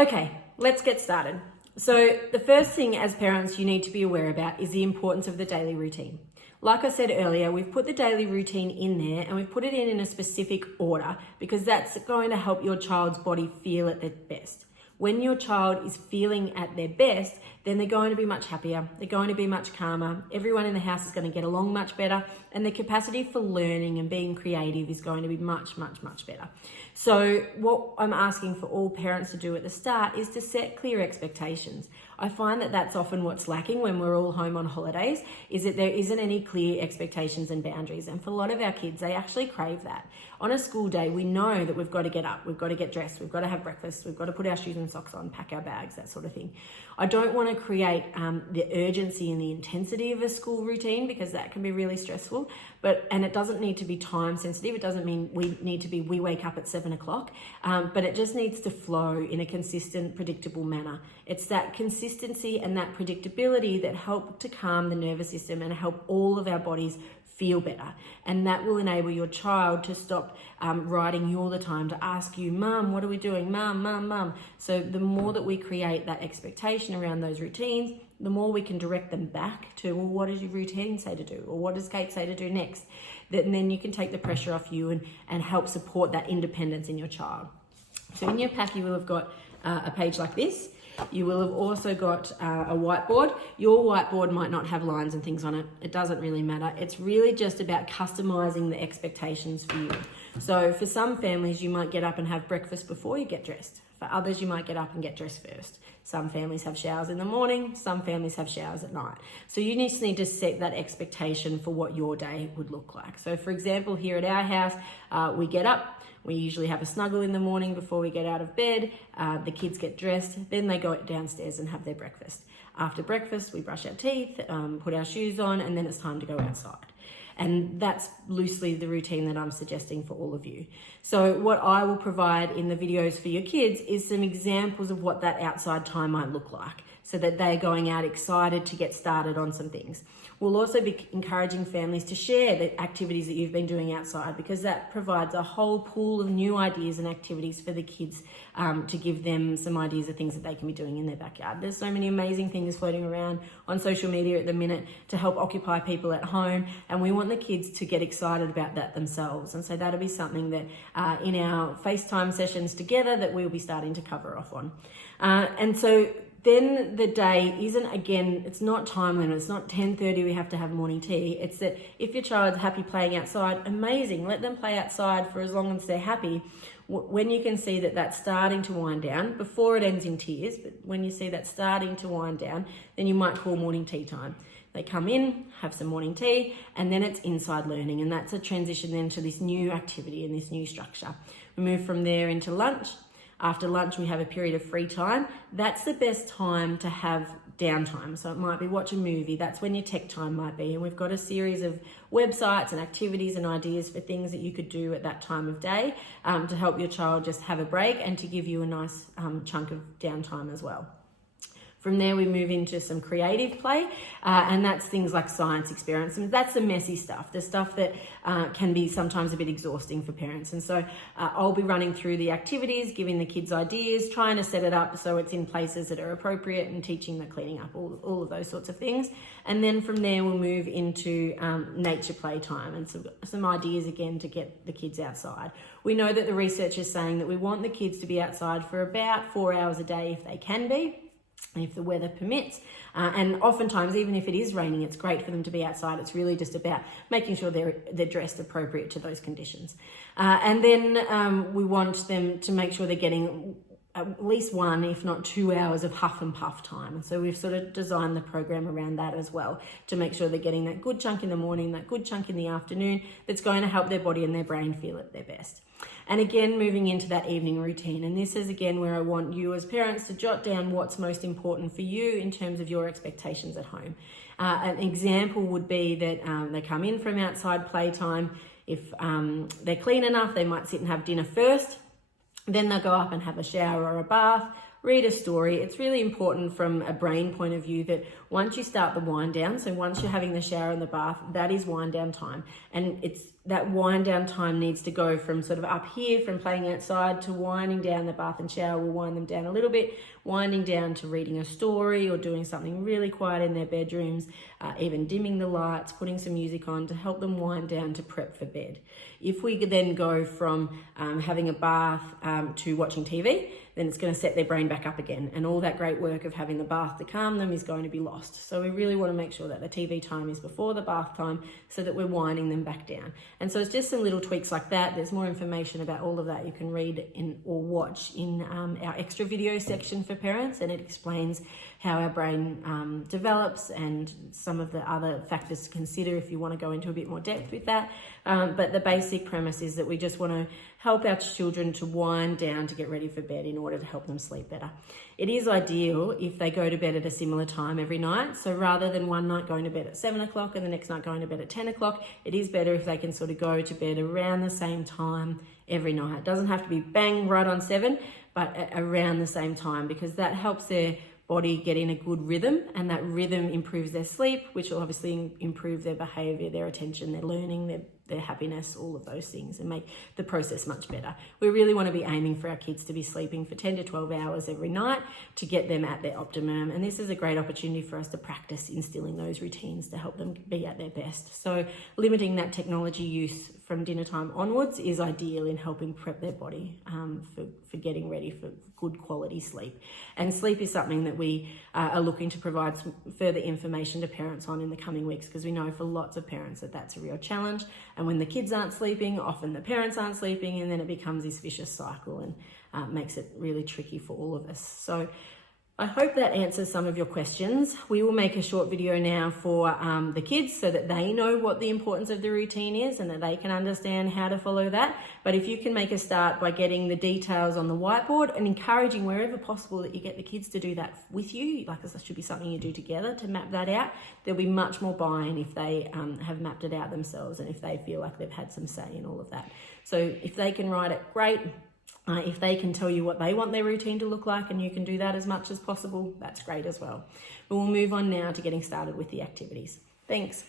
Okay, let's get started. So the first thing as parents you need to be aware about is the importance of the daily routine. Like I said earlier, we've put the daily routine in there and we've put it in a specific order because that's going to help your child's body feel at their best. When your child is feeling at their best, then they're going to be much happier, they're going to be much calmer, everyone in the house is going to get along much better, and the capacity for learning and being creative is going to be much better. So what I'm asking for all parents to do at the start is to set clear expectations. I find that that's often what's lacking when we're all home on holidays, is that there isn't any clear expectations and boundaries. And for a lot of our kids, they actually crave that. On a school day, we know that we've got to get up, we've got to get dressed, we've got to have breakfast, we've got to put our shoes and socks on, pack our bags, that sort of thing. I don't want to create the urgency and the intensity of a school routine because that can be really stressful, and it doesn't need to be time sensitive. It doesn't mean we wake up at 7 o'clock, but it just needs to flow in a consistent, predictable manner. It's that consistency and that predictability that help to calm the nervous system and help all of our bodies feel better. And that will enable your child to stop writing you all the time, to ask you, Mum, what are we doing? Mum. So the more that we create that expectation around those routines, the more we can direct them back to, well, what does your routine say to do? Or what does Kate say to do next? And then you can take the pressure off you and help support that independence in your child. So in your pack, you will have got a page like this. You will have also got a whiteboard. Your whiteboard might not have lines and things on it. It doesn't really matter. It's really just about customizing the expectations for you. So for some families, you might get up and have breakfast before you get dressed. For others, you might get up and get dressed first. Some families have showers in the morning. Some families have showers at night. So you just need to set that expectation for what your day would look like. So for example, here at our house, we get up. We usually have a snuggle in the morning before we get out of bed. The kids get dressed, then they go downstairs and have their breakfast. After breakfast, we brush our teeth, put our shoes on, and then it's time to go outside. And that's loosely the routine that I'm suggesting for all of you. So what I will provide in the videos for your kids is some examples of what that outside time might look like, so that they're going out excited to get started on some things. We'll also be encouraging families to share the activities that you've been doing outside, because that provides a whole pool of new ideas and activities for the kids to give them some ideas of things that they can be doing in their backyard. There's so many amazing things floating around on social media at the minute to help occupy people at home, and we want the kids to get excited about that themselves. And so that'll be something that in our FaceTime sessions together that we'll be starting to cover off on. And so then the day isn't, again, it's not time limit. It's not 10:30 we have to have morning tea. It's that if your child's happy playing outside, amazing. Let them play outside for as long as they're happy. When you can see that that's starting to wind down, before it ends in tears, but when you see that starting to wind down, then you might call morning tea time. They come in, have some morning tea, and then it's inside learning. And that's a transition then to this new activity and this new structure. We move from there into lunch. After lunch, we have a period of free time. That's the best time to have downtime. So it might be watch a movie. That's when your tech time might be. And we've got a series of websites and activities and ideas for things that you could do at that time of day to help your child just have a break and to give you a nice chunk of downtime as well. From there, we move into some creative play, and that's things like science experiments. And that's the messy stuff, the stuff that can be sometimes a bit exhausting for parents. And so I'll be running through the activities, giving the kids ideas, trying to set it up so it's in places that are appropriate, and teaching the cleaning up, all of those sorts of things. And then from there, we'll move into nature play time and some ideas again to get the kids outside. We know that the research is saying that we want the kids to be outside for about 4 hours a day if they can be, if the weather permits. And oftentimes, even if it is raining, it's great for them to be outside. It's really just about making sure they're dressed appropriate to those conditions. And then we want them to make sure they're getting at least 1, if not 2 hours of huff and puff time. And so we've sort of designed the program around that as well, to make sure they're getting that good chunk in the morning, that good chunk in the afternoon, that's going to help their body and their brain feel at their best. And again, moving into that evening routine. And this is again where I want you as parents to jot down what's most important for you in terms of your expectations at home. An example would be that they come in from outside playtime. If they're clean enough, they might sit and have dinner first. Then they'll go up and have a shower or a bath, read a story. It's really important from a brain point of view that once you start the wind down, so once you're having the shower and the bath, that is wind down time. And it's that wind down time needs to go from sort of up here, from playing outside, to winding down. The bath and shower will wind them down a little bit, winding down to reading a story or doing something really quiet in their bedrooms, even dimming the lights, putting some music on to help them wind down to prep for bed. If we could then go from having a bath to watching TV, then it's going to set their brain back up again, and all that great work of having the bath to calm them is going to be lost. So we really want to make sure that the TV time is before the bath time, so that we're winding them back down. And so it's just some little tweaks like that. There's more information about all of that you can read in or watch in our extra video section for parents, and it explains how our brain develops and some of the other factors to consider if you want to go into a bit more depth with that. But the basic premise is that we just want to help our children to wind down to get ready for bed in order to help them sleep better. It is ideal if they go to bed at a similar time every night. So rather than one night going to bed at 7 o'clock and the next night going to bed at 10 o'clock, it is better if they can sort of go to bed around the same time every night. It doesn't have to be bang right on 7, but around the same time, because that helps their body get in a good rhythm, and that rhythm improves their sleep, which will obviously improve their behavior, their attention, their learning, their happiness, all of those things, and make the process much better. We really want to be aiming for our kids to be sleeping for 10 to 12 hours every night to get them at their optimum. And this is a great opportunity for us to practice instilling those routines to help them be at their best. So limiting that technology use from dinner time onwards is ideal in helping prep their body for getting ready for good quality sleep. And sleep is something that we are looking to provide some further information to parents on in the coming weeks, because we know for lots of parents that that's a real challenge. And when the kids aren't sleeping, often the parents aren't sleeping, and then it becomes this vicious cycle and makes it really tricky for all of us. So I hope that answers some of your questions. We will make a short video now for the kids so that they know what the importance of the routine is and that they can understand how to follow that. But if you can make a start by getting the details on the whiteboard and encouraging wherever possible that you get the kids to do that with you, like this should be something you do together to map that out, there'll be much more buy-in if they have mapped it out themselves and if they feel like they've had some say in all of that. So if they can write it, great. If they can tell you what they want their routine to look like and you can do that as much as possible, that's great as well. But we'll move on now to getting started with the activities. Thanks.